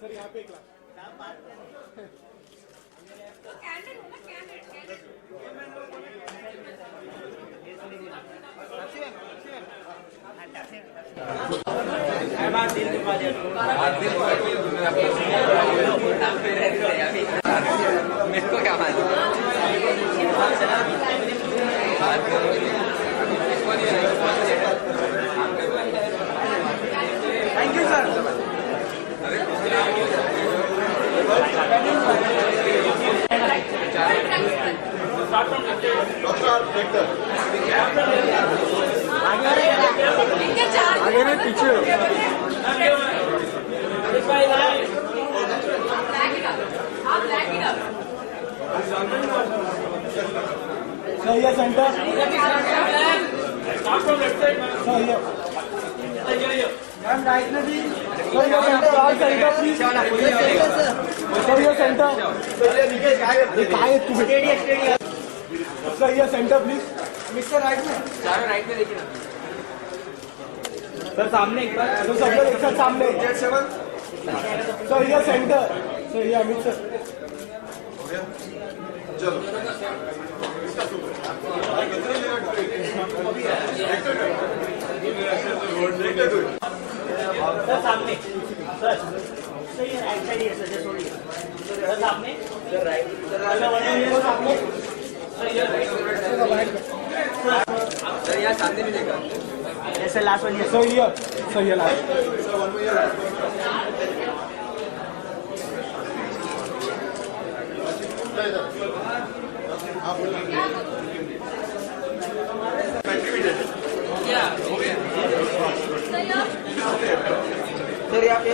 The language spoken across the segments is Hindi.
सर यहाँ पे एक मेरे को क्या मालूम। Thank you sir. आगे नहीं पीछे सही है सेंटर सही है मैम राइट में भी सही है सेंटर और सेंटर प्लीज सही है सेंटर काय तू सही है सेंटर प्लीज मिस्टर राइट में चारों राइट में देखिए सर सामने एक बार तो सब लोग एक साथ सामने सही है सेंटर सही है अमित सर चलो सर सामने सर सही है राइट साइड है सर छोड़िए सर सामने सर राइट सर सामने सर यहाँ सामने भी देखा ऐसे लास्ट वाली सही है लास्ट सर यहाँ पे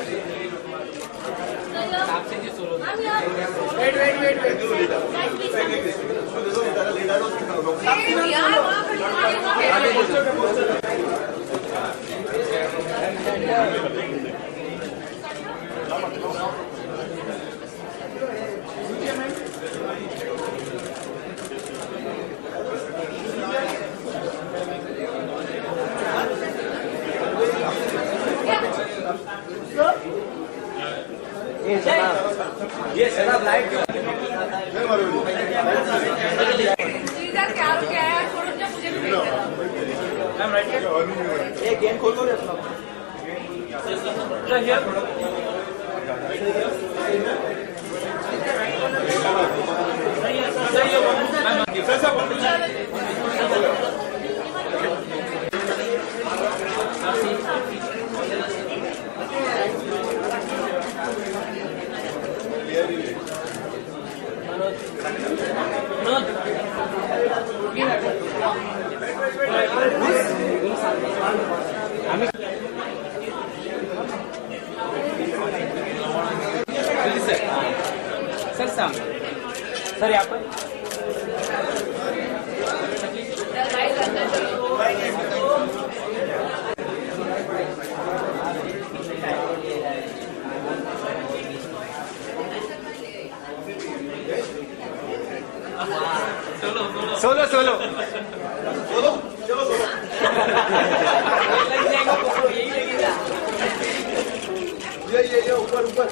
ये सर लाइट क्या है छोड़ो मुझे भी मैम राइट ये गेम खोल दो रे अपना सर सामने सर यहाँ पर सोलो सोलो ये ऊपर ऊपर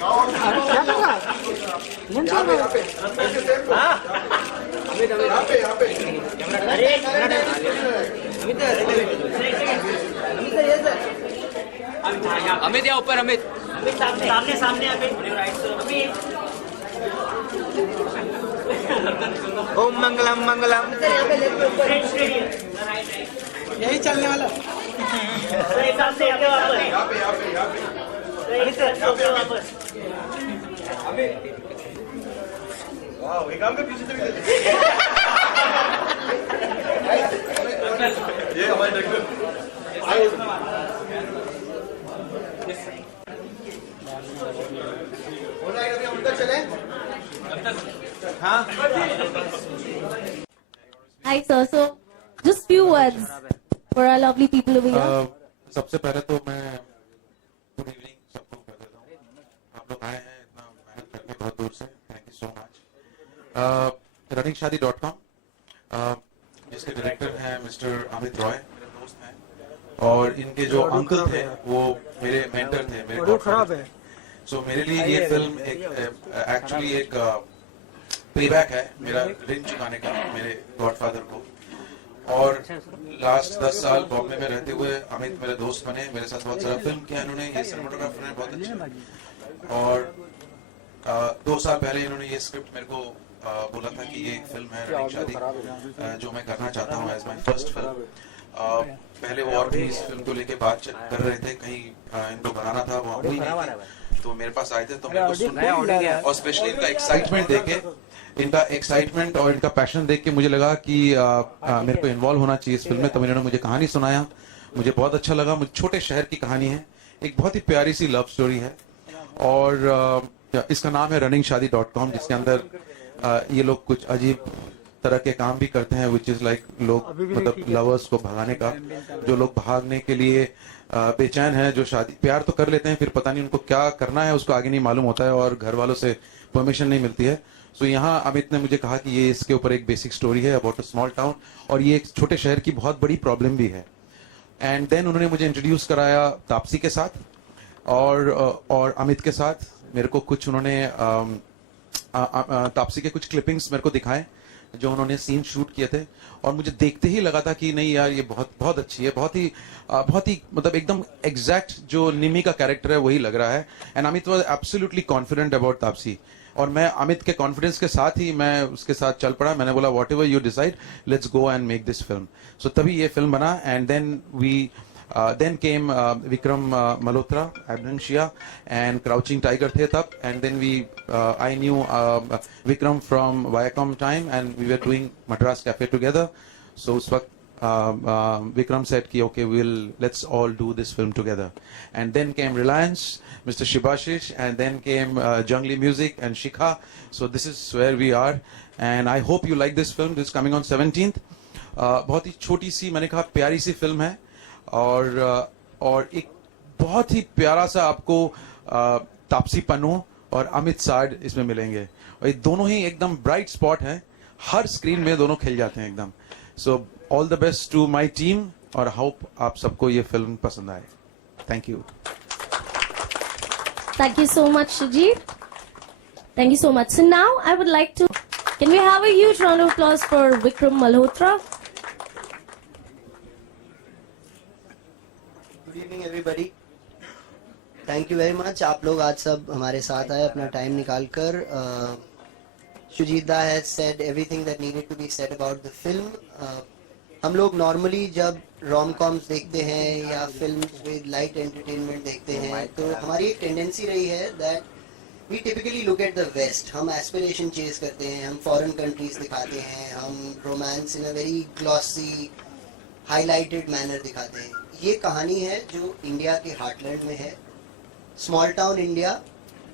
क्या कर रहा है यहाँ पे यहाँ पे अरे अमित यहाँ ऊपर अमित सामने सामने यहाँ पे राइट अमित ओम मंगलम मंगलम यही चलने वाला सामने आगे वापस यहाँ पे वापस वाह एक काम का पीछे से भी ये हमारे डॉक्टर होना है हम अंदर चले हाँ Hi sir, so just few words for our lovely people over here. सबसे पहले तो मैं गुड इवनिंग सबको कर देता हूँ। आप लोग आए हैं इतना मेहनत करके बहुत दूर से, thank you so much. runningshaadi.com जिसके डायरेक्टर हैं मिस्टर अमित रॉय, मेरे दोस्त हैं, और इनके जो अंकल थे वो मेरे मेंटर थे, मेरे गॉडफादर थे। सो मेरे लिए ये फिल्म एक्चुअली एक पेबैक है मेरा ऋण चुकाने का मेरे गॉडफादर को। और लास्ट 10 साल बॉम्बे में रहते हुए अमित मेरे दोस्त बने, मेरे साथ बहुत सारा फिल्म किया इन्होंने, ये सिनेमाटोग्राफर है बहुत अच्छे। और 2 साल पहले इन्होंने ये स्क्रिप्ट मेरे को बोला था कि ये एक फिल्म है रनिंग शादी जो मैं करना चाहता हूँ एज माय फर्स्ट फिल्म। पहले वो और भी इस फिल्म को लेके बात कर रहे थे, कहीं इनको बनाना था, वो हुई नहीं थी। तो मेरे पास आए थे तो मेरे को सुन और स्पेशली इनका एक्साइटमेंट देखे, इनका एक्साइटमेंट और इनका पैशन देख के मुझे लगा कि मेरे को इन्वॉल्व होना चाहिए इस फिल्म में। तो इन्होंने मुझे कहानी सुनाया, मुझे बहुत अच्छा लगा। मुझे छोटे शहर की कहानी है, एक बहुत ही प्यारी सी लव स्टोरी है और इसका नाम है runningshaadi.com, जिसके अंदर ये लोग कुछ अजीब तरह के काम भी करते हैं, विच इज लाइक लोग मतलब लवर्स को भगाने का, जो लोग भागने के लिए बेचैन है, जो शादी प्यार तो कर लेते हैं फिर पता नहीं उनको क्या करना है उसको आगे नहीं मालूम होता है और घर वालों से परमिशन नहीं मिलती है। सो यहाँ अमित ने मुझे कहा कि ये इसके ऊपर एक बेसिक स्टोरी है अबाउट अ स्मॉल टाउन और ये एक छोटे शहर की बहुत बड़ी प्रॉब्लम भी है। एंड देन उन्होंने मुझे इंट्रोड्यूस कराया तापसी के साथ और अमित के साथ। मेरे को कुछ उन्होंने तापसी के कुछ क्लिपिंग्स मेरे को दिखाए जो उन्होंने सीन शूट किए थे और मुझे देखते ही लगा था कि नहीं यार ये बहुत बहुत अच्छी है, बहुत ही मतलब एकदम एग्जैक्ट जो निमी का कैरेक्टर है वही लग रहा है। And Amit was absolutely confident about Taapsee और मैं अमित के कॉन्फिडेंस के साथ ही मैं उसके साथ चल पड़ा। मैंने बोला whatever you decide let's go and make this film. So तभी ये फिल्म बना and then came Vikram Malhotra, Abnan Shia and Crouching Tiger the tab, and then I knew Vikram from Viacom time and we were doing Madras Cafe together. So us waqt Vikram said ki okay let's all do this film together. And then came Reliance, Mr. Shibashish, and then came Jungli Music and Shikha. So this is where we are and I hope you like this film. This is coming on 17th. बहुत ही छोटी सी मैंने कहा प्यारी सी फिल्म है और एक बहुत ही प्यारा सा आपको तापसी पन्नू और अमित साड इसमें मिलेंगे और ये दोनों ही एकदम ब्राइट स्पॉट हैं, हर स्क्रीन में दोनों खिल जाते हैं एकदम। So all the best to my team और होप आप सबको ये फिल्म पसंद आए। Thank you. Thank you so much, Shujit. Thank you so much. So now I would like to, can we have a huge round of applause for Vikram Malhotra? Good evening everybody, thank you very much. आप लोग आज सब हमारे साथ आए अपना टाइम निकाल कर। Shoojit da has said everything that needed to be said about the film. हम लोग नॉर्मली जब रोम कॉम्स देखते हैं या फिल्म विद लाइट एंटरटेनमेंट देखते हैं तो हमारी एक टेंडेंसी रही है that we typically look at the west. हम एस्पिरेशन चेज करते हैं, हम फॉरेन कंट्रीज दिखाते हैं, हम romance in a very glossy highlighted manner दिखाते हैं। ये कहानी है जो इंडिया के हार्टलैंड में है, स्मॉल टाउन इंडिया।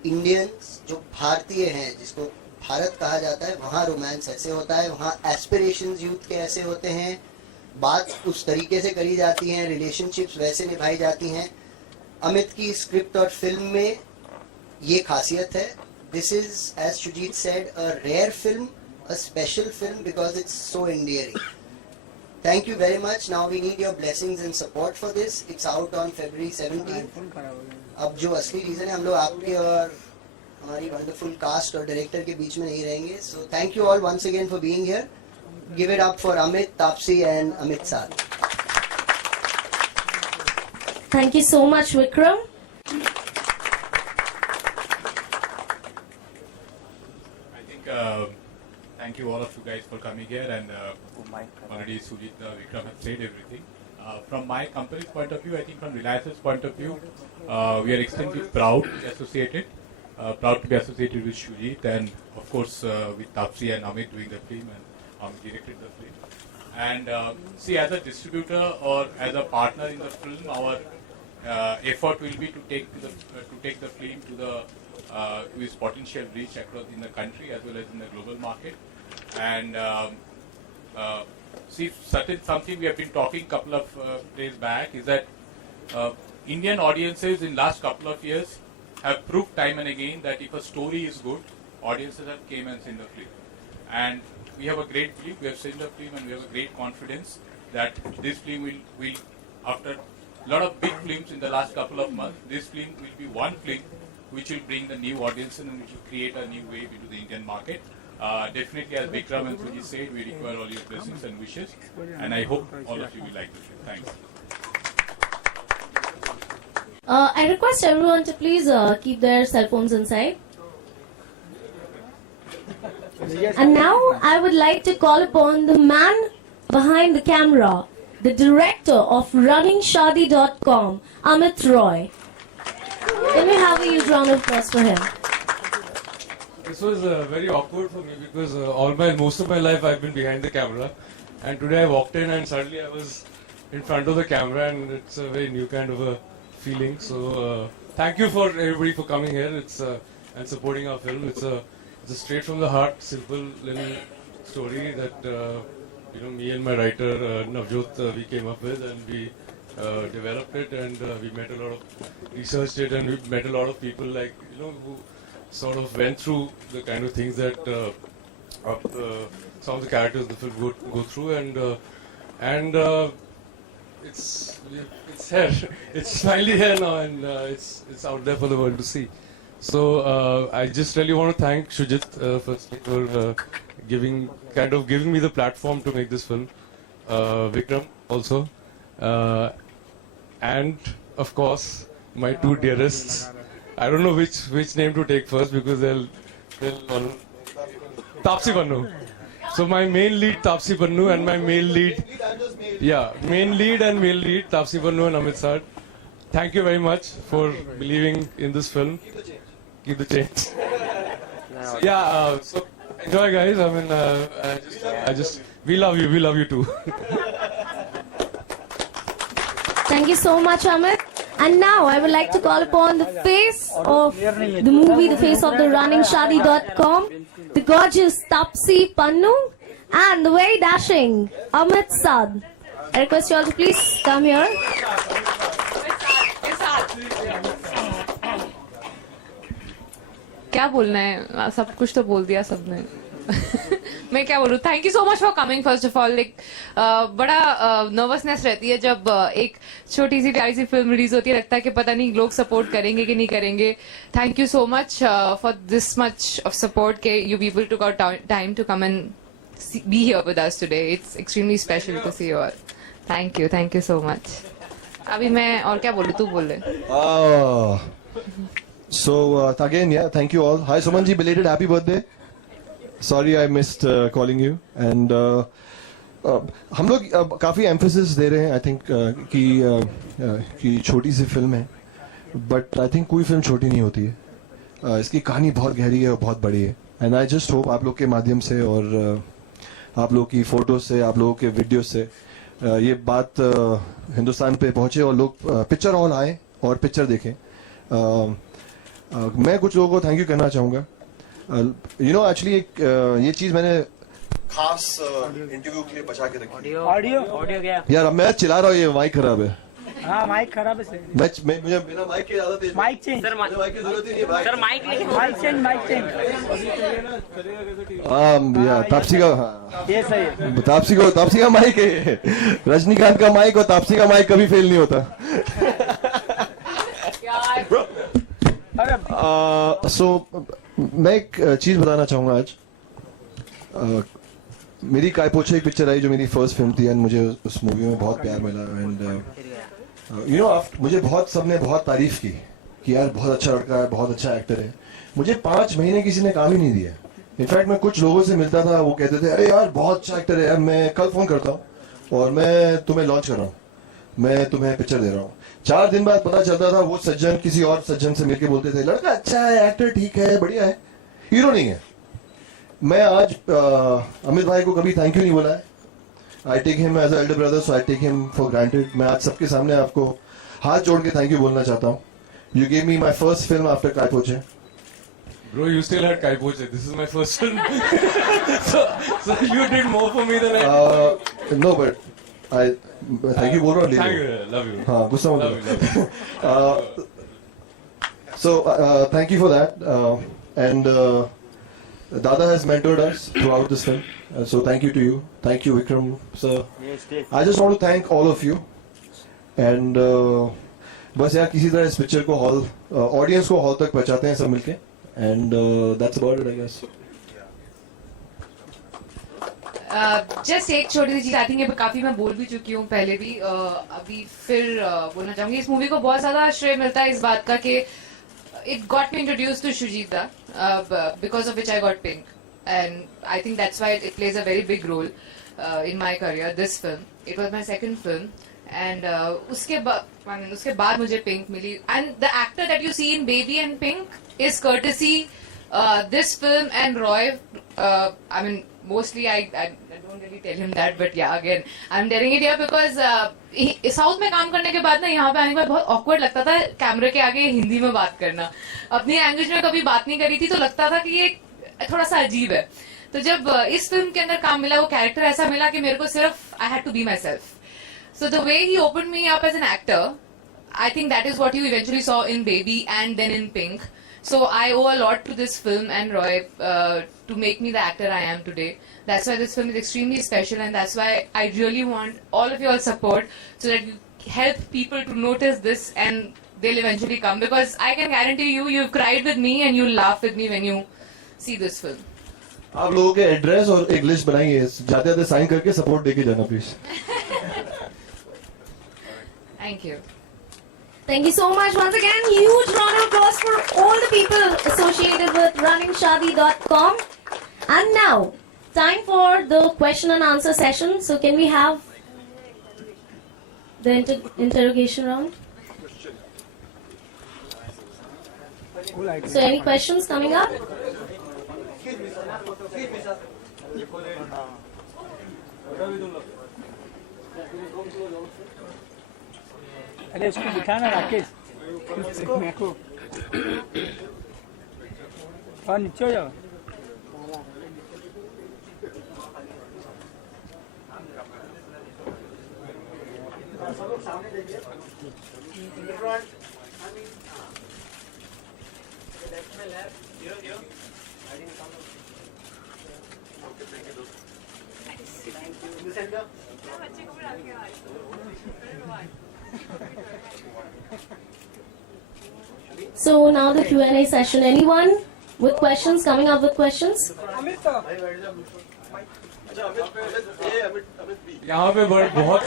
इंडियंस जो भारतीय हैं, जिसको भारत कहा जाता है, वहाँ रोमांस ऐसे होता है, वहाँ एस्पिरेशंस यूथ के ऐसे होते हैं, बात उस तरीके से करी जाती हैं, रिलेशनशिप्स वैसे निभाई जाती हैं। अमित की स्क्रिप्ट और फिल्म में ये खासियत है। This is as Shoojit said a rare film, a special film because it's so endearing. Thank you very much. Now we need your blessings and support for this. It's out on February 17th. अब जो असली रीजन है, हम लोग आपके और हमारी वंडरफुल कास्ट और डायरेक्टर के बीच में नहीं रहेंगे। So thank you all once again for being here. Give it up for Amit, Taapsee and Amit Saad. Thank you so much, Vikram. I think thank you all of you guys for coming here and already Sujit, Vikram have said everything. From my company's point of view, I think from Reliance's point of view, we are extremely proud to be associated. Proud to be associated with Sujit and of course with Taapsee and Amit doing the film and directed the film. And see, as a distributor or as a partner in the film, our effort will be to take the film to its potential reach across in the country as well as in the global market. And see, something we have been talking couple of days back is that Indian audiences in last couple of years have proved time and again that if a story is good, audiences have came and seen the film. And we have a great belief, we have seen the film and we have a great confidence that this film will after lot of big films in the last couple of months. This film will be one film which will bring the new audience and which will create a new wave into the Indian market. Definitely, as Vikram and Suji said, we require all your blessings and wishes, and I hope all of you will like the film. Thanks. I request everyone to please keep their cell phones inside. And now I would like to call upon the man behind the camera, the director of RunningShadi.com, Amit Roy. Can we have a huge round of applause for him? This was very awkward for me because most of my life I've been behind the camera, and today I walked in and suddenly I was in front of the camera, and it's a very new kind of a feeling. So thank you for everybody for coming here. It's and supporting our film. It's a straight from the heart, simple little story that me and my writer Navjot we came up with, and we developed it, and we met a lot of researched it, and we met a lot of people who sort of went through the kind of things that some of the characters in the film go through, and it's here, it's finally here now, and it's out there for the world to see. So I just really want to thank Shujit firstly for giving me the platform to make this film. Vikram also, and of course my two dearests. I don't know which name to take first because they'll Taapsee Pannu. So my main lead Taapsee Pannu and my main lead and male lead Taapsee Pannu and Amit Sad. Thank you very much for believing in this film. Keep the change. So enjoy, guys. I mean, we love you too. Thank you so much, Amit. And now I would like to call upon the face of the movie, the face of the RunningShadi.com, the gorgeous Taapsee Pannu, and the very dashing Amit Sad. I request you all to please come here. क्या बोलना है, सब कुछ तो बोल दिया सबने. मैं क्या बोलूँ. Thank you so much for coming. First of all बड़ा नर्वसनेस रहती है जब एक छोटी सी प्यारी सी फिल्म रिलीज होती है. लगता है कि पता नहीं लोग सपोर्ट करेंगे कि नहीं करेंगे. Thank you so much for this much of support के you people took out time to come and be here with us today. It's extremely special to see you all. Thank you so much. अभी मैं और क्या बोलूँ, तू बोल ले. So again, thank you all. Hi Sumanji, belated happy birthday. Sorry I missed calling you. And हम लोग काफी emphasis दे रहे हैं, I think कि छोटी सी फिल्म है, but I think कोई फिल्म छोटी नहीं होती है. इसकी कहानी बहुत गहरी है और बहुत बड़ी है. And I just hope आप लोग के माध्यम से और आप लोग की फोटो से, आप लोगों के वीडियो से ये बात हिंदुस्तान पे पहुंचे और लोग पिक्चर हॉल आए और पिक्चर देखें. मैं कुछ लोगों को थैंक यू करना चाहूँगा. एक्चुअली ये चीज़ मैंने खास इंटरव्यू के लिए बचा के रखी. ऑडियो गया यार. अब मैं चिल्ला रहा हूँ, ये माइक खराब है. हाँ माइक खराब है सर. मुझे बिना माइक के आदत है. Mic change sir. माइक की जरूरत ही नहीं है. Sir mic change. तापसी का. ये सही है. तापसी का माइक है. रजनीकांत का माइक और तापसी का माइक कभी फेल नहीं होता. मैं एक चीज बताना चाहूंगा. आज मेरी काय पोछे एक पिक्चर आई जो मेरी फर्स्ट फिल्म थी, एंड मुझे उस मूवी में बहुत प्यार मिला. एंड मुझे सबने बहुत तारीफ की कि यार बहुत अच्छा लड़का है, बहुत अच्छा एक्टर है. मुझे 5 महीने किसी ने काम ही नहीं दिया. इनफैक्ट मैं कुछ लोगों से मिलता था, वो कहते थे अरे यार बहुत अच्छा एक्टर है, मैं कल फोन करता हूँ और मैं तुम्हें लॉन्च कर रहा हूँ, मैं तुम्हें पिक्चर दे रहा हूँ. 4 दिन बाद पता चलता था वो सज्जन किसी और सज्जन से मिलके बोलते थे लड़का अच्छा है, एक्टर ठीक है, बढ़िया है, हीरो नहीं है. मैं आज अमित भाई को कभी थैंक यू नहीं बोला है. I take him as elder brother, so I take him for granted. मैं आज सबके सामने आपको हाथ जोड़ के थैंक यू बोलना चाहता हूँ. You gave me my first film after काय पोछे. Bro, you still had Kai Poche. This is my first film. so you did more for me than I. No, but I thank you बोल रहा हूँ. Thank you, love you. हाँ, गुस्सा मत करो. So thank you for that. And Dada has mentored us throughout this film. So thank you to you. Thank you, Vikram sir. I just want to thank all of you. And बस यार किसी तरह इस पिक्चर को हॉल ऑडियंस को हॉल तक पहुंचाते हैं सब मिलके and that's about it I guess. Just एक छोटी सी चीज, आई थिंक ये काफी मैं बोल भी चुकी हूँ पहले भी, अभी फिर बोलना चाहूंगी. इस मूवी को बहुत ज्यादा श्रेय मिलता है इस बात का कि it got me introduced to Shujita, because of which I got Pink, and I think that's why it plays a very big role in my career. This film, it was my second film, and उसके बाद मुझे Pink मिली. And the actor that you see in Baby and Pink is courtesy this film and Roy. I mean, mostly I don't really tell him that, but yeah, again I'm telling it here because south में काम करने के बाद ना यहाँ पे आने के बाद बहुत awkward लगता था कैमरे के आगे हिंदी में बात करना. अपनी लैंग्वेज में कभी बात नहीं करी थी तो लगता था कि ये थोड़ा सा अजीब है. तो जब इस फिल्म के अंदर काम मिला, वो कैरेक्टर ऐसा मिला कि मेरे को सिर्फ I had to be myself. So the way he open me up as an actor, I think that is what you eventually saw in Baby and then in Pink. So I owe a lot to this film and Roy to make me the actor I am today. That's why this film is extremely special, and that's why I really want all of your support so that you help people to notice this and they'll eventually come. Because I can guarantee you, you've cried with me and you'll laugh with me when you see this film. आप लोगों के एड्रेस और एक लिस्ट बनाइए, जाते जाते साइन करके सपोर्ट देके जाना please. Thank you. Thank you so much once again. Huge round of applause for all the people associated with runningshadi.com. And now, time for the question and answer session. So can we have the interrogation round? So any questions coming up? अरे इसको दिखाना राकेश, मेरे को और नीचे हो जाओ. So now the Q&A session. Anyone with questions? Coming up with questions? यहाँ पे बहुत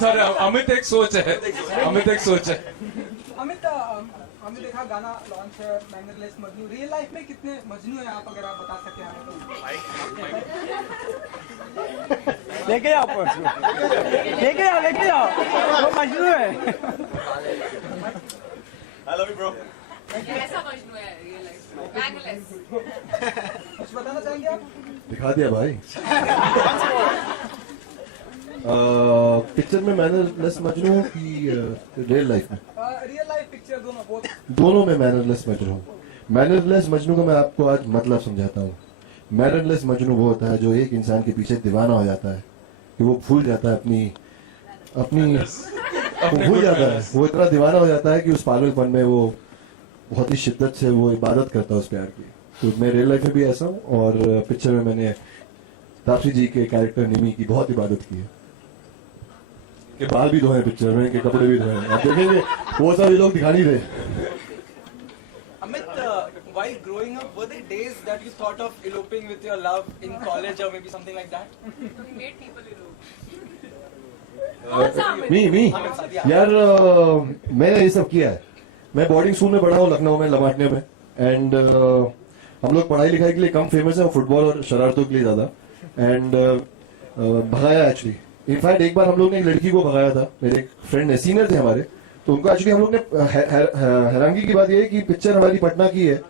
सारे अमित एक सोच है. अमित, हमने देखा गाना लॉन्च है मैनरलेस मजनू. रियल लाइफ में कितने मजनू हैं आप, अगर आप बता सके हमें तो. लेके आओ वो मजनू है. I love you, bro. ऐसा मजनू है real life में. Mannerless. कुछ बताना चाहेंगे आप? दिखा दिया भाई. पिक्चर में मैनरलेस मजनू की रियल लाइफ में? रियल लाइफ पिक्चर दोनों में मैनरलेस मजनू. मैनरलेस मजनू को मैं आपको आज मतलब समझाता हूँ. मैनरलेस मजनू वो होता है जो एक इंसान के पीछे दीवाना हो जाता है कि वो भूल जाता है अपनी वो भूल जाता है. वो इतना दीवाना हो जाता है कि उस पागलपन में वो बहुत ही शिद्दत से वो इबादत करता है उस प्यार की. तो मैं रियल लाइफ में भी ऐसा हूँ और पिक्चर में मैंने तापसी जी के कैरेक्टर निमी की बहुत इबादत की है. के बाल भी धोए पिक्चर में, के कपड़े भी धोए. आप देखेंगे वो सब ये लोग दिखा नहीं रहे. Amit, while growing up, were there days that you thought of eloping with your love in college or maybe something like that? We made people elope. मी यार मैंने ये सब किया है. मैं बोर्डिंग स्कूल में पढ़ा हूँ लखनऊ में, लमाटने में. एंड हम लोग पढ़ाई लिखाई के लिए कम फेमस है, फुटबॉल और शरारतों के लिए ज्यादा. एंड भगाया एक्चुअली. इनफैक्ट एक बार हम लोग ने एक लड़की को भगाया था. मेरे एक फ्रेंड है, सीनियर थे हमारे, तो उनको एक्चुअली हम लोग ने हैरानगी की बात यह है कि पिक्चर हमारी पटना की है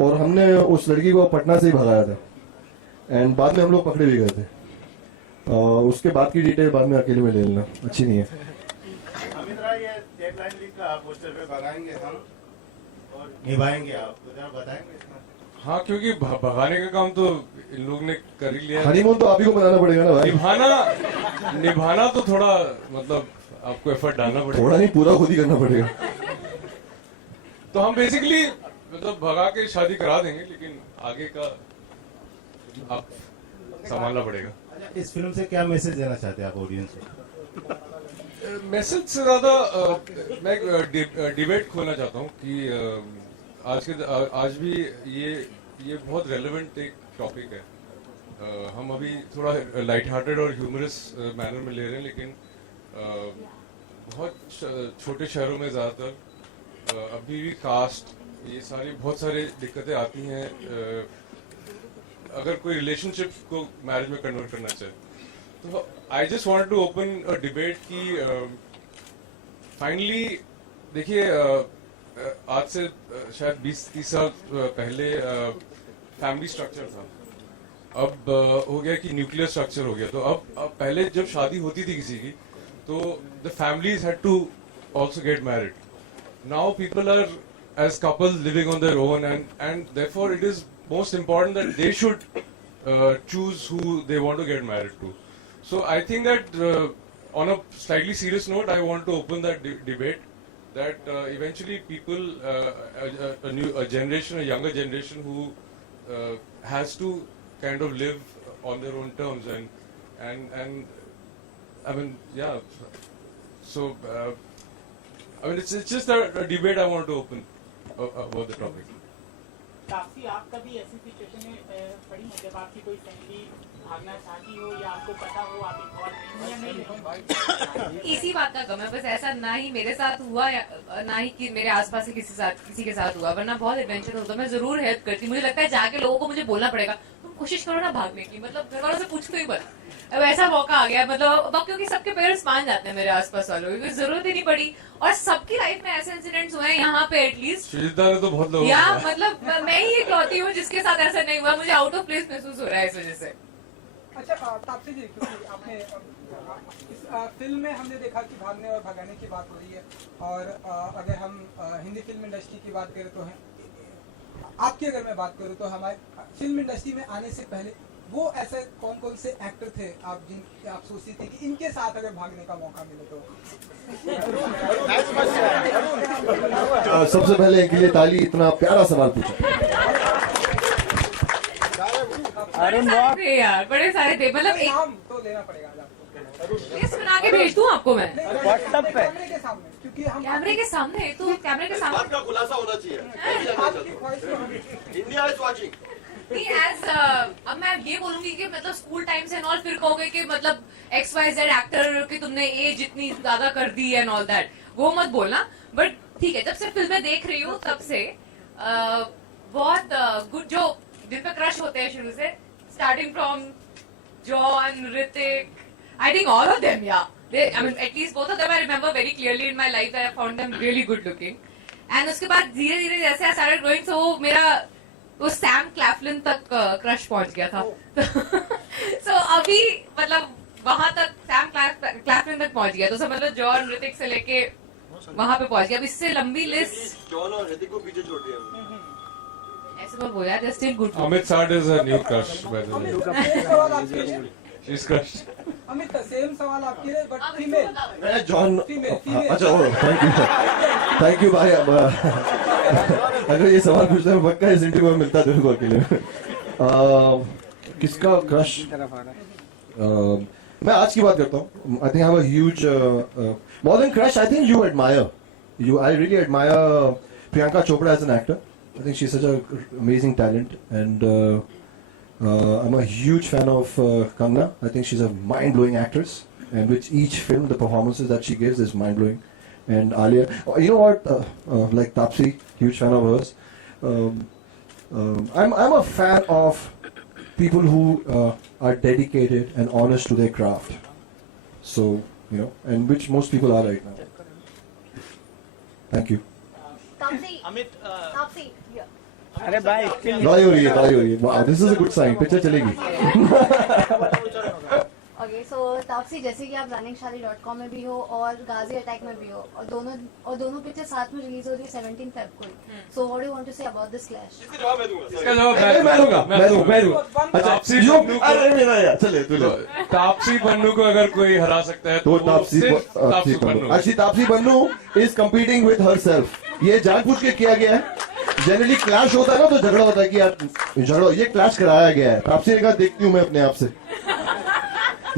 और हमने उस लड़की को पटना से ही भगाया था. एंड बाद में हम लोग पकड़े भी गए थे. उसके बाद की डिटेल बाद में अकेले में ले लेना, अच्छी नहीं है. अमित राय, ये डेडलाइन लीग का पोस्टर पे बनाएंगे हम और निभाएंगे आप, तो जरा बताएंगे इसमें. हाँ, क्योंकि भगाने का काम तो इन लोग ने कर ही लिया. हनीमून तो आप ही को बनाना पड़ेगा ना भाई. निभाना तो थोड़ा मतलब आपको एफर्ट डालना पड़ेगा. थोड़ा नहीं, पूरा खुद ही करना पड़ेगा. तो हम बेसिकली मतलब भगा के शादी करा देंगे, लेकिन आगे का आप संभालना पड़ेगा. इस फिल्म से क्या मैसेज देना चाहते हैं आप ऑडियंस को? मैसेज से ज़्यादा मैं डिबेट खोलना चाहता हूँ कि आज भी ये बहुत रेलेवेंट एक टॉपिक है। हम अभी थोड़ा लाइट हार्टेड और ह्यूमरस मैनर में ले रहे हैं, लेकिन बहुत छोटे शहरों में ज़्यादातर अभी भी कास्ट ये सारी बहुत सारी दिक्कतें आती हैं अगर कोई रिलेशनशिप को मैरिज में कन्वर्ट करना चाहे। तो I just want to open a debate कि फाइनली देखिए आज से शायद 20-30 साल पहले फैमिली स्ट्रक्चर था, अब हो गया कि न्यूक्लियर स्ट्रक्चर हो गया। तो अब पहले जब शादी होती थी किसी की तो the families had to also get married. Now people are as couples living on their own, and therefore it is most important that they should choose who they want to get married to. So I think that on a slightly serious note, I want to open that debate that eventually people, a generation, a younger generation who has to kind of live on their own terms, and I mean, yeah. So I mean, it's just a debate I want to open about the topic. Taapsee, आप कभी ऐसी सिचुएशन में पड़ी है जब आपकी कोई फैमिली भागना चाहती हो या आपको पता हो आप इन्वॉल्व नहीं हो? इसी बात का गम है, बस ऐसा ना ही मेरे साथ हुआ या ना ही कि मेरे आसपास से किसी के साथ हुआ, वरना बहुत एडवेंचर होता। मैं जरूर हेल्प करती, मुझे लगता है जाके लोगों को मुझे बोलना पड़ेगा तुम कोशिश करो ना भागने की, मतलब घर वालों से पूछते ही मत। अब ऐसा मौका आ गया, मतलब क्योंकि सबके पेरेंट्स मान जाते हैं मेरे आसपास वालों की, जरूरत ही नहीं पड़ी। और सबकी लाइफ में ऐसे इंसिडेंट्स हुए हैं यहाँ पे एटलीस्ट, तो बहुत लोग या मतलब मैं ही इकलौती हूँ जिसके साथ ऐसा नहीं हुआ। मुझे आउट ऑफ प्लेस महसूस हो रहा है इस वजह से। अच्छा तापसी जी, क्योंकि आपने इस फिल्म में हमने देखा कि भागने और भगाने की बात हो रही है, और अगर हम हिंदी फिल्म इंडस्ट्री की बात करें तो आपकी अगर मैं बात करूं तो हमारे फिल्म इंडस्ट्री में आने से पहले वो ऐसे कौन कौन से एक्टर थे आप सोचती थी कि इनके साथ अगर भागने का मौका मिले तो? सबसे पहले इनके लिए ताली, इतना प्यारा सवाल पूछा। अरे यार बड़े सारे थे, मतलब एक नाम तो लेना पड़ेगा आपको, लिस्ट बना के भेज दूं आपको मैं व्हाट्सएप पे कैमरे के सामने, क्योंकि हम कैमरे के सामने, तो कैमरे के सामने का खुलासा होना चाहिए। आपकी ख्वाहिश इंडिया इज वाचिंग। नहीं अब मैं ये बोलूंगी कि मतलब स्कूल टाइम से एंड ऑल, फिर कहोगे कि मतलब XYZ एक्टर की तुमने एज इतनी ज्यादा कर दी एंड ऑल दैट, वो मत बोलना। बट ठीक है, जब से फिल्में देख रही हूँ तब से बहुत गुड जो जिन पे क्रश होते हैं शुरू से, starting from John, Hrithik, I think all of them, yeah. I mean, at least both of them I remember very clearly in my life that I found them really good looking. And उसके बाद धीरे धीरे जैसे I started growing, so मेरा वो सैम क्लैफलिन तक क्रश पहुंच गया था। so अभी मतलब वहां तक सैम क्लैफलिन तक पहुंच गया, तो समझ लो जॉन, ऋतिक से लेके वहां पे पहुंच गया। अब इससे लंबी लिस्ट जॉन और ऋतिक को पीछे छोड़ दिया। ऐसे मत बोला, they're still good. Amit Sard is a new crush, by the way. She's crushed. Amit, same सवाल आपके लिए बट फीमेल। मैं जॉन, अच्छा थैंक यू भाई। अगर ये सवाल पूछते हैं पक्का इस इंटरव्यू में मिलता तेरे को अकेले। किसका क्रश? मैं आज की बात करता हूँ। I think I have a huge more than crush, I think you admire I really admire Priyanka Chopra as an actor. I think she's such an amazing talent, and I'm a huge fan of Kangna. I think she's a mind-blowing actress, and with each film, the performances that she gives is mind-blowing. And Alia, you know what? Like Taapsee, huge fan of hers. I'm a fan of people who are dedicated and honest to their craft. So and which most people are right now. Thank you. Amit, अरे भाई लॉय हो रही है। वाह, this is a good sign, picture चलेगी। ओके, सो तापसी, जैसे कि आप runningshaadi.com में भी हो और गाजी अटैक में भी हो, और दोनों पिक्चर साथ में रिलीज हो रही है 17 फेब को। So what do you want to say about this clash? इसका जवाब मैं दूंगा। तापसी पन्नू को अगर कोई हरा सकता है तो Taapsee Pannu. actually Taapsee Pannu is competing with herself. ये जानबूझ के किया गया है। जनरली क्लैश होता है ना तो झगड़ा होता है कि यार झगड़ा, ये क्लैश कराया गया है। तापसी ने कहा देखती हूँ मैं अपने आप से,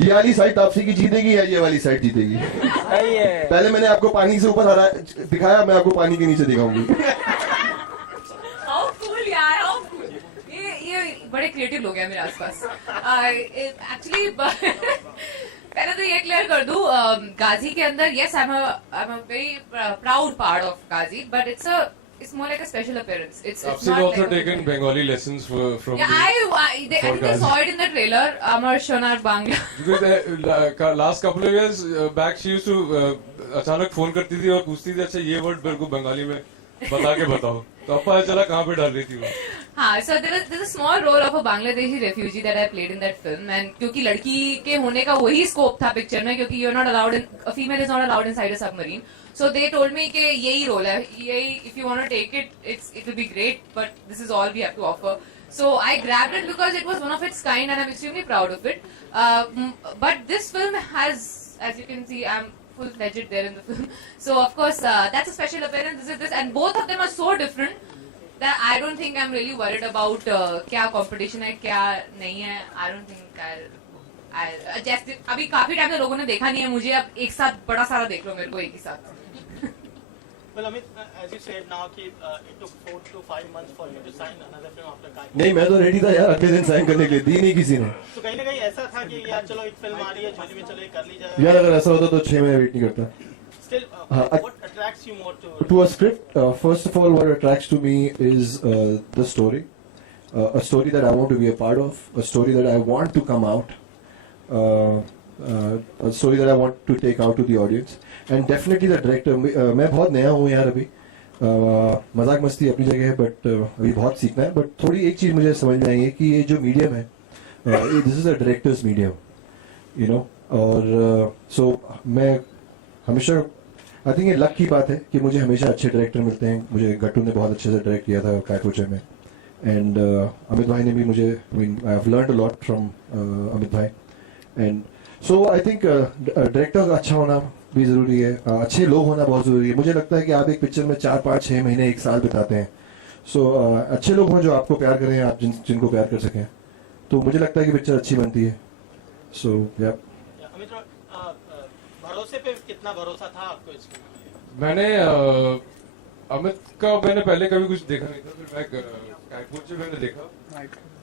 ये वाली साइड तापसी की जीतेगी या ये वाली साइड जीतेगी। पहले मैंने आपको पानी से ऊपर दिखाया, मैं आपको पानी के नीचे दिखाऊंगी। How cool यार, how cool. ये बड़े क्रिएटिव लोग हैं मेरे आसपास। एक्चुअली पहले तो ये क्लियर कर दूं, गाजी के अंदर yes I'm a very proud part of Gazi, but it's more like a special appearance. It's Tapsi not also like taken Bengali lessons from yeah, I think they saw it in the trailer. Amar Shonar Bangla. because last couple of years back she used to अचानक फोन करती थी और पूछती थी अच्छा ये वर्ड मेरे को बंगाली में बता के बताओ, तो अब पता चला कहाँ पे डाल रही थी वो। हाँ, so there's a small role of a Bangladeshi refugee that I played in that film, and क्योंकि लड़की के होने का वही स्कोप था पिक्चर में, क्योंकि you're not allowed a female is not allowed inside a submarine, so they told me कि यही रोल है, यही if you want to take it, it will be great, but this is all we have to offer. So I grabbed it because it was one of its kind, and I'm extremely proud of it. But this film has, as you can see, I'm full-fledged there in the film. So of course that's a special appearance. This is this, and both of them are so different that I don't think I'm really worried about क्या competition है क्या नहीं है. I don't think I जैसे अभी काफी टाइम से लोगों ने देखा नहीं है मुझे, अब एक साथ बड़ा सारा देख लो मेरे को एक ही साथ. Well, Amit, as you said now, it took 4 to 5 months for you to sign another film after Kai. नहीं, मैं तो रेडी था यार अगले दिन साइन करने के लिए, दी नहीं किसी ने. तो कहीं ना कहीं ऐसा था कि यार चलो एक फिल्म आ रही है झोली में, चलो ये कर ली जाए. यार अगर ऐसा होता तो 6 महीने वेट नहीं करता. Still, what attracts you more to a script? First of all, what attracts to me is the story, a story that I want to be a part of, a story that I want to come out, a story that I want to take out to the audience, and definitely the director. मैं बहुत नया हूँ यार अभी, मजाक मस्ती अपनी जगह है, but अभी बहुत सीखना है. But थोड़ी एक चीज मुझे समझ में आई है कि ये जो मीडियम है, this is a director's medium, you know, और so मैं हमेशा आई थिंक ये लक की बात है कि मुझे हमेशा अच्छे डायरेक्टर मिलते हैं. मुझे गट्टू ने बहुत अच्छे से डायरेक्ट किया था कायकोचे में, एंड अमित भाई ने भी मुझे, I have learned a lot from Amit भाई, and so I think director अच्छा होना भी जरूरी है, अच्छे लोग होना बहुत जरूरी है. मुझे लगता है कि आप एक पिक्चर में 4, 5, 6 महीने, 1 साल बिताते हैं, सो अच्छे लोग हों जो आपको प्यार करें, आप जिनको प्यार कर सकें, तो मुझे लगता है कि पिक्चर अच्छी बनती है. सो या भरोसे पे कितना भरोसा था आपको इसमें? मैंने अमित का मैंने पहले कभी कुछ देखा नहीं था, फिर मैं कायकोचे मैंने देखा,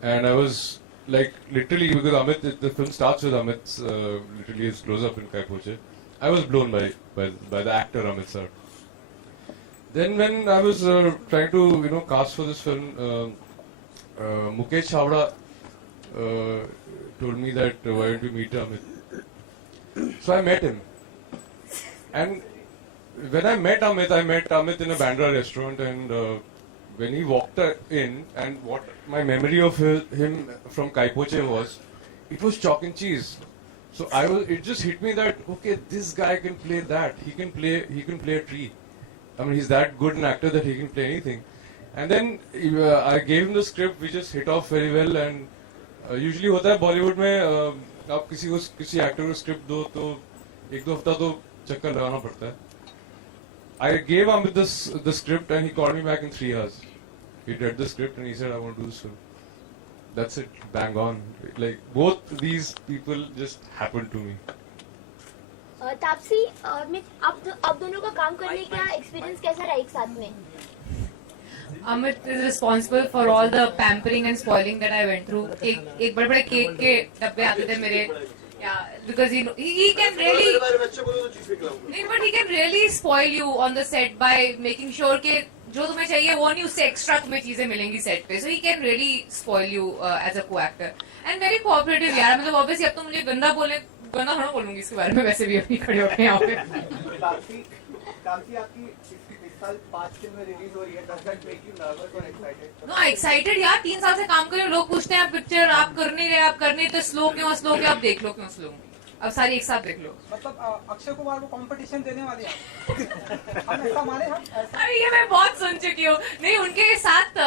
and I was like literally because Amit, the film starts with Amit's literally his close up in Kaikoche. I was blown by the actor Amit sir. Then when I was trying to cast for this film, Mukesh Chawda told me that why don't you meet Amit? So I met him, and when I met Amit in a Bandra restaurant, and when he walked in, and what my memory of him from Kaikoche was, it was chalk and cheese. So it just hit me that okay, this guy can play that. He can play a tree. I mean, he's that good an actor that he can play anything. And then I gave him the script. We just hit off very well. And usually होता है Bollywood में आप किसी actor को script दो तो 1-2 हफ्ता तो चक्कर लगाना पड़ता है. I gave Amit the script, and he called me back in 3 hours. He read the script and he said, I want to do this film. That's it, bang on. Like, both these people just happened to me. Taapsee और अमित, आप दोनों का काम करने का एक्सपीरियंस कैसा रहा एक साथ में? Amit is responsible for all the pampering and spoiling that I went through. एक बड़े केक के डब्बे आते थे मेरे. Yeah, because he can really, but he can really spoil you on the set by making sure कि जो तुम्हें चाहिए वो नहीं, उससे एक्स्ट्रा तुम्हें चीजें मिलेंगी सेट पे. So he can really spoil you as a co-actor and very cooperative यार. मतलब obviously अब तो मुझे गंदा थोड़ा बोलूंगी इसके बारे में, वैसे भी अपनी खड़े होके यहाँ पे. काफी आपकी इस साल 5 फिल्में रिलीज हो रही है. Does that make you nervous or excited? No, excited यार. 3 साल से काम कर रहे हो, लोग पूछते हैं आप पिक्चर आप कर नहीं रहे, आप करने तो स्लो क्यों, आप देख लो क्यों स्लो. अब सारी एक साथ देख लो. मतलब अक्षय कुमार को कंपटीशन देने वाले हैं हम ऐसा माने हम. अरे ये मैं बहुत सुन चुकी हूँ. नहीं, उनके साथ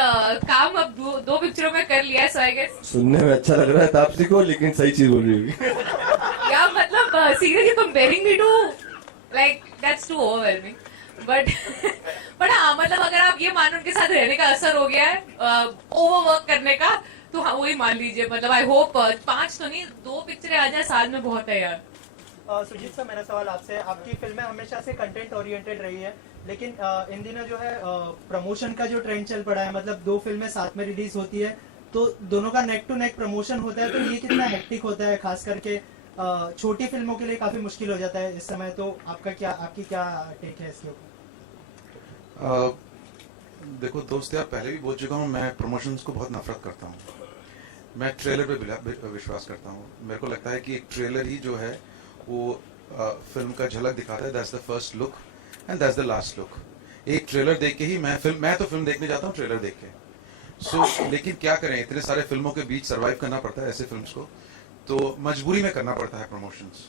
काम अब 2 पिक्चरों में कर लिया है, सो आई गेस. सुनने में अच्छा लग रहा है तापसी को, लेकिन सही चीज बोल रही होगी. यार मतलब seriously comparing me to like that's too overwhelming. But हाँ, मतलब अगर आप ये मानो उनके साथ रहने का असर हो गया है ओवरवर्क करने का, तो हाँ वही मान लीजिए. मतलब आई होप 5 तो नहीं 2 पिक्चरें आ जाए साल में बहुत है यार. सुजीत सर, मेरा सवाल आपसे है, आपकी फिल्में हमेशा से कंटेंट ओरिएंटेड रही है, लेकिन इन दिनों जो है प्रमोशन का जो ट्रेंड चल पड़ा है, मतलब 2 फिल्में साथ में रिलीज होती है तो दोनों का नेक टू नेक प्रमोशन होता है, तो ये कितना हेक्टिक होता है, खास करके छोटी फिल्मों के लिए काफी मुश्किल हो जाता है इस समय, तो आपकी क्या टेक है इसके ऊपर? देखो दोस्त यार, पहले भी बोल चुका हूँ, मैं प्रमोशंस को बहुत नफरत करता हूँ। मैं ट्रेलर पे विश्वास करता हूँ। मेरे को लगता है कि एक ट्रेलर ही जो है वो फिल्म का झलक दिखाता है। That's the first look and that's the last look. एक ट्रेलर देख के ही मैं तो फिल्म देखने जाता हूँ ट्रेलर देख के। लेकिन क्या करें, इतने सारे फिल्मों के बीच सरवाइव करना पड़ता है ऐसे फिल्म्स को, तो मजबूरी में करना पड़ता है प्रमोशंस।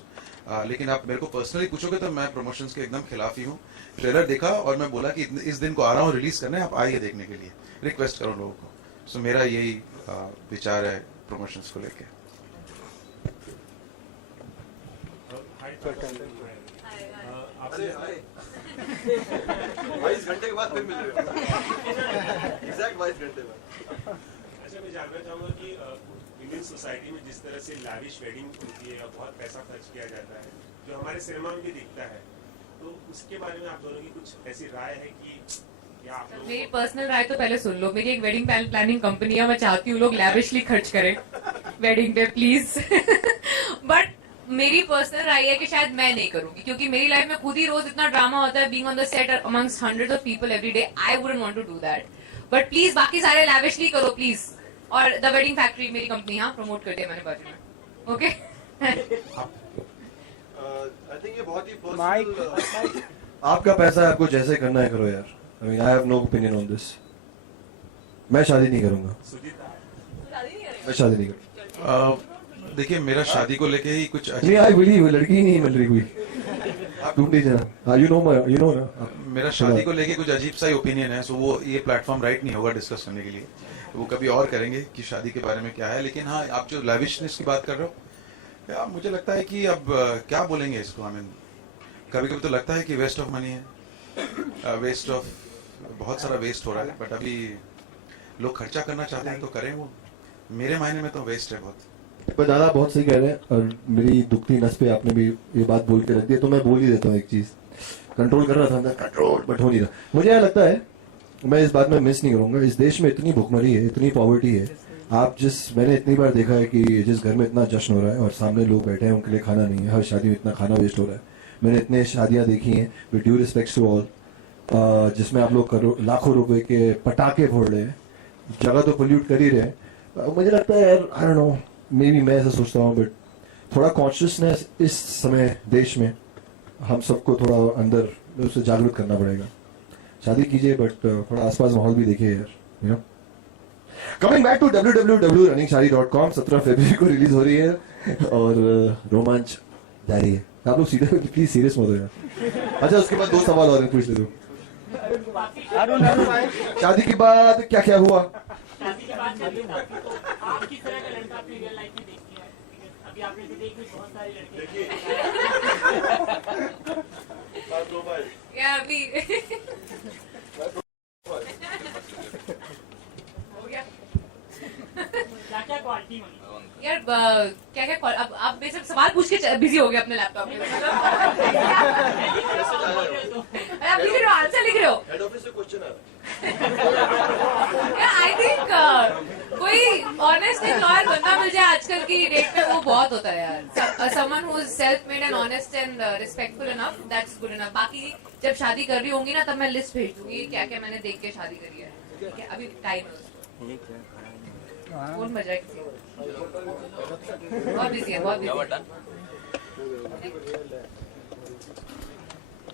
लेकिन आप मेरे को पर्सनली पूछोगे तो मैं प्रमोशंस के एकदम खिलाफ ही हूँ। ट्रेलर देखा और मैं बोला कि इस दिन को आ रहा हूँ रिलीज करने, आप आइए देखने के लिए, रिक्वेस्ट करो लोगों को। सो मेरा यही विचार है प्रमोशंस को लेके। 22 घंटे के बाद फिर मिल रहे हो। एग्जैक्ट 22 घंटे बाद। अच्छा, मैं जानना चाहूंगा कि इंडियन सोसाइटी में जिस तरह से लाविश वेडिंग होती है और बहुत पैसा खर्च किया जाता है, जो हमारे सिनेमा में भी दिखता है, तो उसके बारे में आप दोनों की कुछ ऐसी राय है कि या आप लोग? मेरी पर्सनल राय तो पहले सुन लो। मेरी एक वेडिंग प्लानिंग कंपनी है, मैं चाहती हूँ लोग लैविशली खर्च करें वेडिंग पे प्लीज। बट मेरी पर्सनल राय है कि शायद मैं नहीं करूंगी, क्योंकि मेरी लाइफ में खुद ही रोज इतना ड्रामा होता है, being on the set amongst hundreds of people every day. I wouldn't want to do that, but please बाकी सारे लैविशली करो प्लीज। और द वेडिंग फैक्ट्री मेरी कंपनी, हाँ, प्रमोट कर दिया मैंने बाजू में। ओके आई थिंक ये बहुत ही पर्सनल। आपका पैसा है, आपको जैसे करना है करो यार। I mean I have no opinion on this. मैं शादी नहीं करूंगा। मैं शादी नहीं करूंगा। देखिए, मेरा शादी को लेके ही कुछ नहीं, आई बिलीव लड़की ही नहीं मिल रही कोई। आप ढूंढ लीजिए ना, यू नो ना। मेरा शादी को लेके कुछ अजीब सा ही ओपिनियन है, सो वो ये प्लेटफॉर्म राइट नहीं होगा डिस्कस करने के लिए। वो कभी और करेंगे कि शादी के बारे में क्या है। लेकिन हाँ, आप जो लैविशनेस की बात कर रहे हो, यार मुझे लगता है कि अब क्या बोलेंगे इसको। आई मीन कभी कभी तो लगता है कि वेस्ट ऑफ मनी है, वेस्ट ऑफ बहुत सारा वेस्ट हो रहा है। बट अभी लोग खर्चा करना चाहते हैं तो करें। वो मेरे मायने में तो वेस्ट है बहुत। पर दादा बहुत सही कह रहे हैं, और मेरी दुखती नस पे आपने भी ये बात बोल के रख दी, तो मैं बोल ही देता हूँ एक चीज। कंट्रोल कर रहा था अंदर, कंट्रोल, बट हो नहीं रहा। मुझे यह लगता है, मैं इस बात में मिस नहीं करूंगा, इस देश में इतनी भुखमरी है, इतनी पॉवर्टी है। मैंने इतनी बार देखा है कि जिस घर में इतना जश्न हो रहा है और सामने लोग बैठे हैं, उनके लिए खाना नहीं है। हर शादी में इतना खाना वेस्ट हो रहा है। मैंने इतने शादियां देखी हैं, with due respect to all, जिसमें आप लोग लाखों रुपए के पटाखे फोड़ रहे हैं, जगह तो पोल्यूट कर ही रहे हैं। मुझे लगता है यार, I don't know, may be मैं ऐसा सोचता हूँ, बट थोड़ा कॉन्शियसनेस इस समय देश में हम सबको थोड़ा अंदर उससे जागरूक करना पड़ेगा। शादी कीजिए, बट थोड़ा आसपास माहौल भी देखिए यार, you know. Coming back to www.runningshadi.com, 17 फरवरी को रिलीज हो रही है और रोमांच जारी है। आप लोग सीधे प्लीज सीरियस मत हो यार। अच्छा, उसके बाद 2 सवाल और पूछ ले दो। शादी के बाद क्या क्या हुआ? शादी के बाद आप किस तरह का लड़का अपनी रियल लाइफ में देखती है? अभी आपने तो देखी बहुत सारे लड़के। या अभी हो गया क्या क्या क्वालिटी होनी यार, क्या क्या अब आप मेरे से सवाल पूछ के बिजी हो गए अपने लैपटॉप में। आप लिख रहे हो, आंसर लिख रहे हो। हेड ऑफिस से क्वेश्चन आ रहा है। आई थिंक कोई ऑनेस्ट एंड लॉयल बंदा मिल जाए आजकल की डेट में, वो बहुत होता है यार। Someone who is self made and honest and respectful enough, that's good enough. बाकी जब शादी कर रही होंगी ना, तब मैं लिस्ट भेज दूंगी क्या क्या मैंने देख के शादी करी है। ठीक है, अभी टाइम है, कौन मजा है, बहुत बिजी है, बहुत बिजी।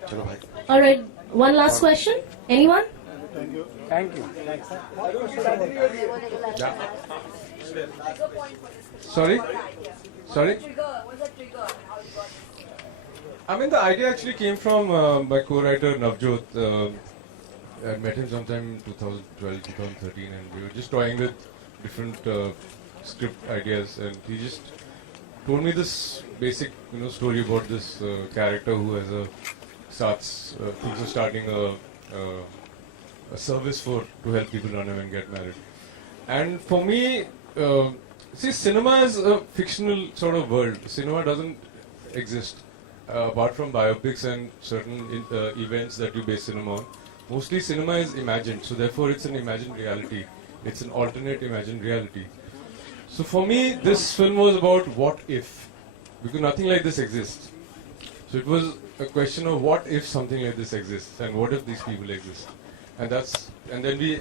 चलो भाई। All right, one last question. Anyone? Thank you. Sorry? I mean, the idea actually came from my co-writer Navjot. I met him sometime in 2012, 2013, and we were just toying with different script ideas, and he just told me this basic, story about this character who has thinks of starting a service to help people run away and get married. And for me, see, cinema is a fictional sort of world. Cinema doesn't exist. apart from biopics and certain events that you base cinema on, mostly cinema is imagined. So therefore, it's an imagined reality. It's an alternate imagined reality. So for me, this film was about what if, because nothing like this exists. So it was a question of what if something like this exists, and what if these people exist, and then we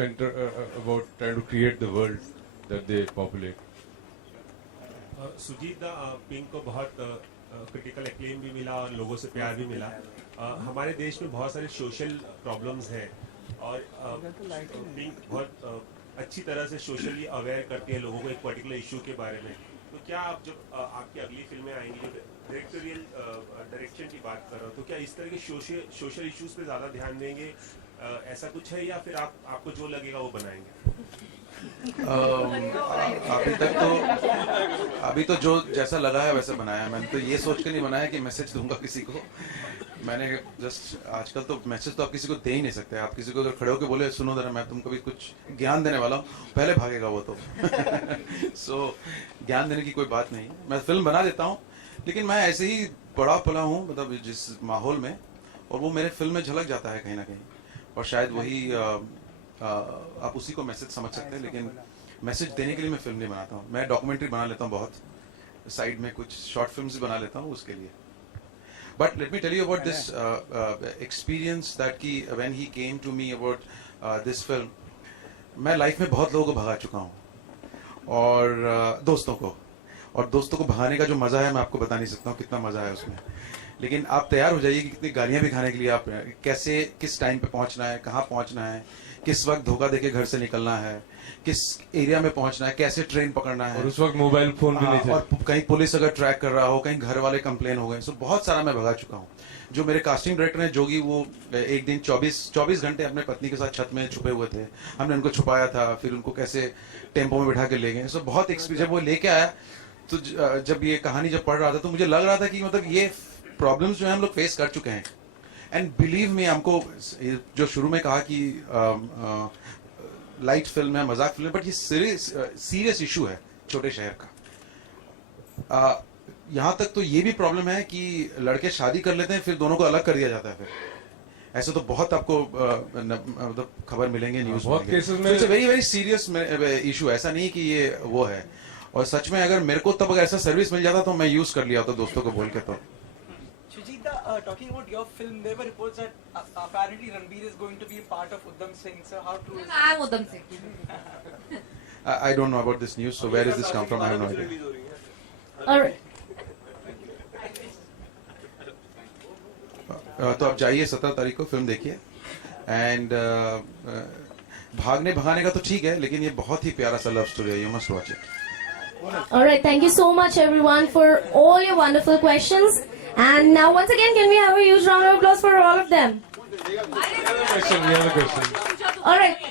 went about trying to create the world that they populate. Shoojit da Pink को बहुत क्रिटिकल एक्लेम भी मिला और लोगों से प्यार भी मिला। हमारे देश में बहुत सारे सोशल प्रॉब्लम्स हैं और पिंक बहुत अच्छी तरह से सोशली अवेयर करती है लोगों को एक पर्टिकुलर इशू के बारे में। तो क्या आप जब आपकी अगली फिल्में आएंगी, जो डायरेक्टोरियल डायरेक्शन की बात कर रहा हूँ, तो क्या इस तरह के सोशल इश्यूज पे ज़्यादा ध्यान देंगे, ऐसा कुछ है, या फिर आपको जो लगेगा वो बनाएंगे? अभी तो जो जैसा लगा है वैसे बनाया। मैंने तो ये सोच के नहीं बनाया कि मैसेज दूंगा किसी को। मैंने जस्ट, आजकल तो मैसेज तो आप किसी को दे ही नहीं सकते। आप किसी को अगर खड़े होकर बोले सुनो जरा मैं तुमको भी कुछ ज्ञान देने वाला हूँ, पहले भागेगा वो तो। सो ज्ञान देने की कोई बात नहीं। मैं फिल्म बना देता हूँ, लेकिन मैं ऐसे ही बड़ा पला हूँ, मतलब जिस माहौल में, और वो मेरे फिल्म में झलक जाता है कहीं ना कहीं। और शायद वही आप उसी को मैसेज समझ सकते हैं, लेकिन मैसेज देने के लिए मैं फिल्म नहीं बनाता हूँ। मैं डॉक्यूमेंट्री बना लेता हूँ, बहुत साइड में कुछ शॉर्ट फिल्म्स भी बना लेता हूँ उसके लिए। But let me tell you about this experience that की when he came to me about this film, मैं लाइफ में बहुत लोगों को भगा चुका हूँ, और दोस्तों को भगाने का जो मजा है मैं आपको बता नहीं सकता हूँ कितना मजा है उसमें। लेकिन आप तैयार हो जाइए कि कितनी गालियां भी खाने के लिए आप कैसे, किस टाइम पे पहुंचना है, कहाँ पहुंचना है, किस वक्त धोखा देके घर से निकलना है, किस एरिया में पहुंचना है, कैसे ट्रेन पकड़ना है। और उस वक्त मोबाइल फोन भी नहीं थे। और कहीं पुलिस अगर ट्रैक कर रहा हो, कहीं घर वाले कंप्लेन हो गए। सो बहुत सारा मैं भगा चुका हूँ। जो मेरे कास्टिंग डायरेक्टर हैं जोगी, वो एक दिन 24 घंटे अपने पत्नी के साथ छत में छुपे हुए थे। हमने उनको छुपाया था, फिर उनको कैसे टेम्पो में बैठा के ले गए। सो बहुत एक्सपीरियंस। जब वो लेके आया तो जब ये कहानी जब पढ़ रहा था तो मुझे लग रहा था कि मतलब ये प्रॉब्लम्स जो है हम लोग फेस कर चुके हैं। एंड बिलीव मी, हमको जो शुरू में कहा कि लाइट फिल्म है, मजाक फिल्म है, बट ये सीरियस इशू है छोटे शहर का। यहाँ तक तो ये भी प्रॉब्लम है कि लड़के शादी कर लेते हैं, फिर दोनों को अलग कर दिया जाता है। फिर ऐसे तो बहुत आपको मतलब खबर मिलेंगे न्यूज बहुत केसेस में। It's very very serious issue. ऐसा नहीं कि ये वो है। और सच में अगर मेरे को तब अगर ऐसा सर्विस मिल जाता तो मैं यूज कर लिया होता दोस्तों को बोल के। तो talking about your film, there were reports that apparently Ranbir is going to be a part of Udham Singh. So how true is I am Udham Singh. I don't know about this news, so where does this come from? I have no idea. Alright. तो आप जाइए 17 तारीख को फिल्म देखिए। एंड भागने भगाने का तो ठीक है, लेकिन ये बहुत ही प्यारा सा लव स्टोरी है। You must watch it. Alright, thank you so much everyone for all your wonderful questions. And now once again, can we have a huge round of applause for all of them? We have a question. Alright.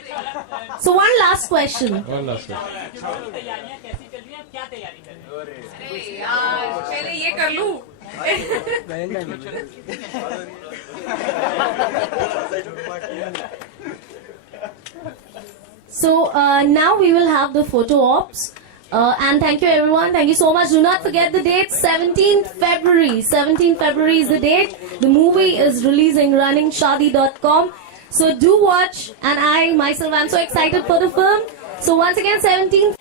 So one last question. तैयारियां कैसी चल रही हैं? क्या तैयारी कर रहे हैं? पहले ये कर लूं। So now we will have the photo ops. And thank you everyone. Thank you so much. Do not forget the date, 17th February. 17th February is the date. The movie is releasing runningshadi.com. So do watch. And I myself am so excited for the film. So once again 17th.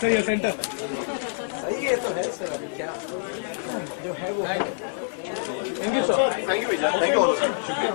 सही है सेंटर। सही है तो है सर। अभी क्या जो है वो। Thank you sir. Thank you भैया। Thank you. शुक्रिया।